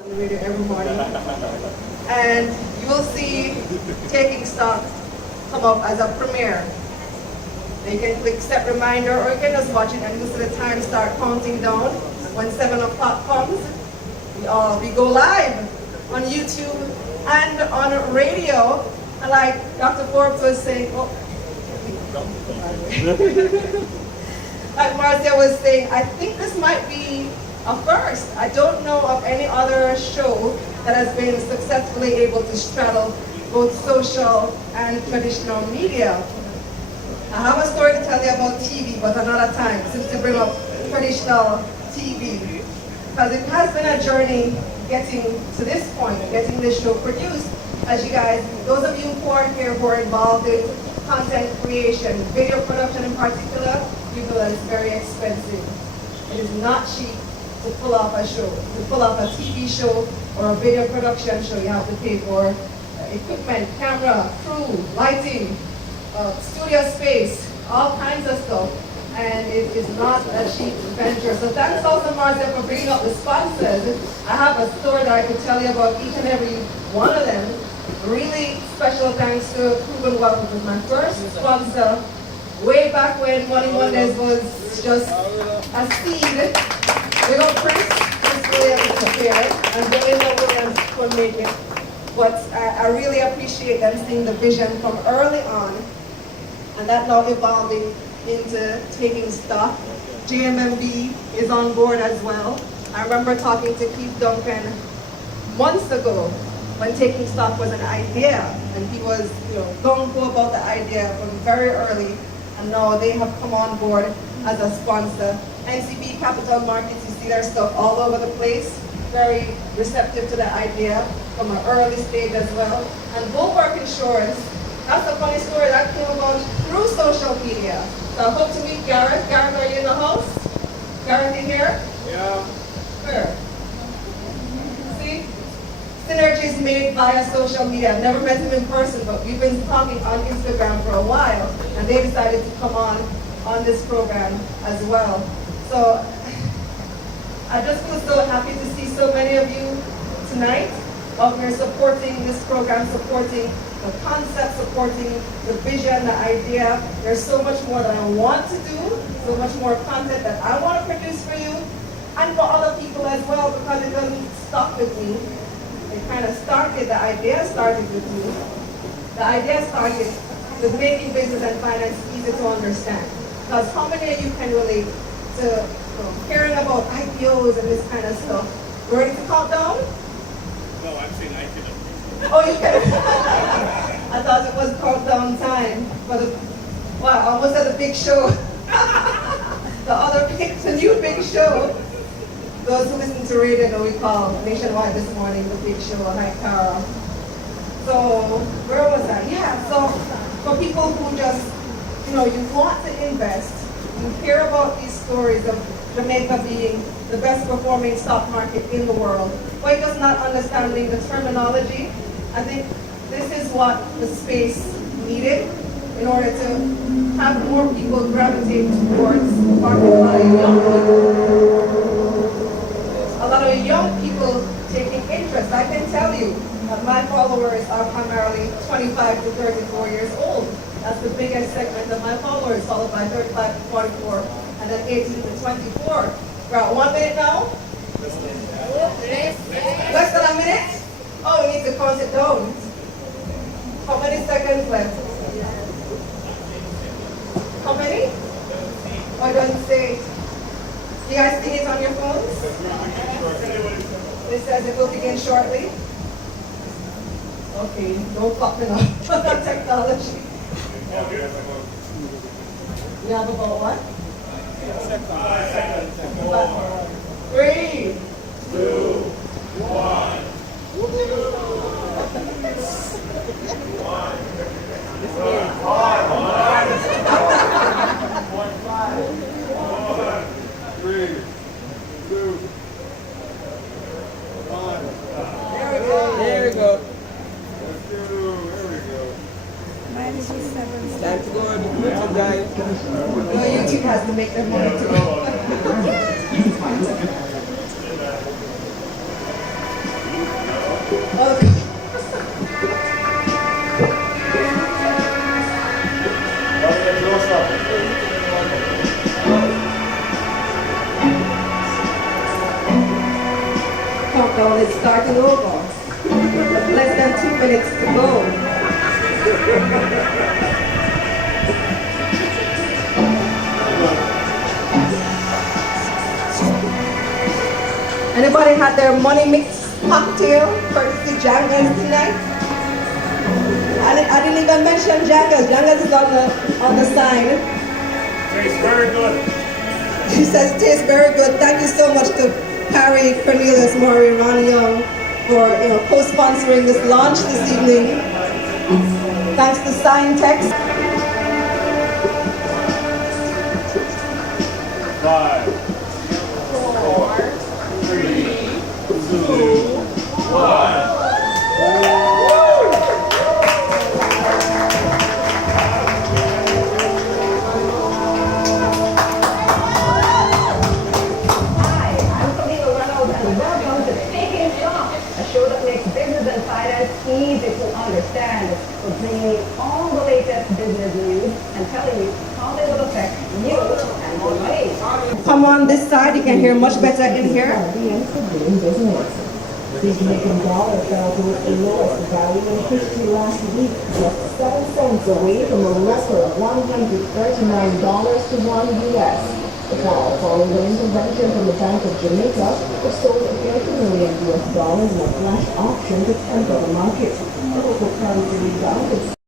on the radio every morning. And you will see Taking Stock come up as a premiere. You can click set reminder, or you can just watch it and listen to the time start counting down. When 7 o'clock comes, we go live on YouTube and on radio. And like Dr. Forbes was saying, like Marcia was saying, I think this might be a first. I don't know of any other show that has been successfully able to straddle both social and traditional media. I have a story to tell you about TV, but another time, since to bring up traditional TV. Because it has been a journey getting to this point, getting this show produced. As you guys, those of you who are here who are involved in content creation, video production in particular, you know that it's very expensive. It is not cheap to pull off a show. To pull off a TV show or a video production show, you have to pay for equipment, camera, crew, lighting, studio space, all kinds of stuff. And it is not a cheap venture. So thanks also, Marcia, for bringing up the sponsors. I have a story that I could tell you about each and every one of them. Really special thanks to Proven Wealth, which was my first sponsor way back when Money Mondays was just a seed. We don't Prince Williams prepared, and Belinda Williams could make it. But I really appreciate them seeing the vision from early on, and that now evolving into Taking Stock. JMMB is on board as well. I remember talking to Keith Duncan months ago when Taking Stock was an idea, and he was, gung-ho about the idea from very early, and now they have come on board as a sponsor. NCB Capital Markets, you see their stuff all over the place, very receptive to the idea from an early stage as well. And Bulwark Insurance, that's a funny story that came about through social media. So I hope to meet Gareth. Gareth, are you in the house? Gareth, you here? Yeah. Where? See? Synergies made via social media. I've never met him in person, but we've been talking on Instagram for a while, and they decided to come on this program as well. So I just feel so happy to see so many of you tonight out here supporting this program, supporting the concept, supporting the vision, the idea. There's so much more that I want to do, so much more content that I want to produce for you and for other people as well, because it doesn't stop with me. It kind of started, the idea started with me. The idea started with making business and finance easy to understand. Because how many of you can relate to hearing about IPOs and this kind of stuff? Ready to count down? No, I'm saying I can. Oh, you can. I thought it was countdown time for the, wow, almost at the big show. The new big show. Those who listen to radio know we call Nationwide this morning the big show. Hi, Cara. So, where was I? Yeah, so for people who just, you want to invest, you hear about these stories of Jamaica being the best performing stock market in the world, but you're just not understanding the terminology. I think this is what the space needed in order to have more people gravitate towards a lot of young people taking interest. I can tell you that my followers are primarily 25 to 34 years old. That's the biggest segment of my followers, followed by 35 to 44, and then 18 to 24. We're at 1 minute now? Less than a minute? Oh, we need to count it down. How many seconds left? How many? Oh, it doesn't say. You guys see it on your phones? It says it will begin shortly. Okay, don't fuck it up. Technology. You have about what? 3, 2, 1. There we go. Mine is just 7. Time to go on the YouTube, guys. YouTube has to make their money too. Okay. Countdown is starting over. Less than 2 minutes to go. Anybody had their money mix cocktail courtesy Jangas tonight? I didn't even mention Jangas. Jangas is on the sign. Tastes very good. She says it tastes very good. Thank you so much to Carrie, Cornelius, Maury, Ronnie Young for co-sponsoring this launch this evening. Thanks to Sign Text. 5, 4, 3, 2, 1. Hi, I'm Kalilah Reynolds and welcome to Taking Stock, a show that makes business and finance easy to understand. We're bringing you all the latest business news and telling you how they will affect you and your money. Come on this side, you can hear much better in here. The Jamaican dollar fell to its lowest value in history last week, just 7 cents away from a record $139 to $1 US. The fall followed the intervention from the Bank of Jamaica, which sold $30 million US in a flash auction to temper the market. The local currency rebounded